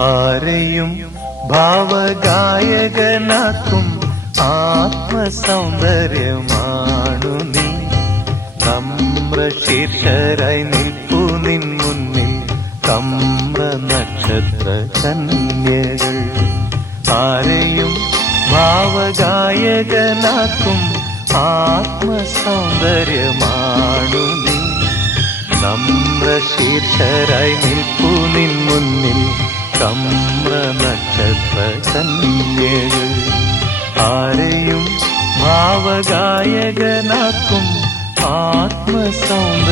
ആരെയും ഭാവഗായകനാക്കും. ആത്മസൗന്ദര്യമാണു നീ. നമ്രശീർഷരായി നിൽപ്പു നിൻ മുന്നിൽ. തമ്ര നക്ഷത്ര കന്യകൾ ആരെയും ഭാവഗായകനാക്കും. ആത്മസൗന്ദര്യമാണു നീ. നമ്രശീർഷരായി നിൽപ്പു നിൻ മുന്നിൽ. കന്യകൾ ആരെയും ഭാവഗായകനാക്കും ആത്മസൗന്ദര്യ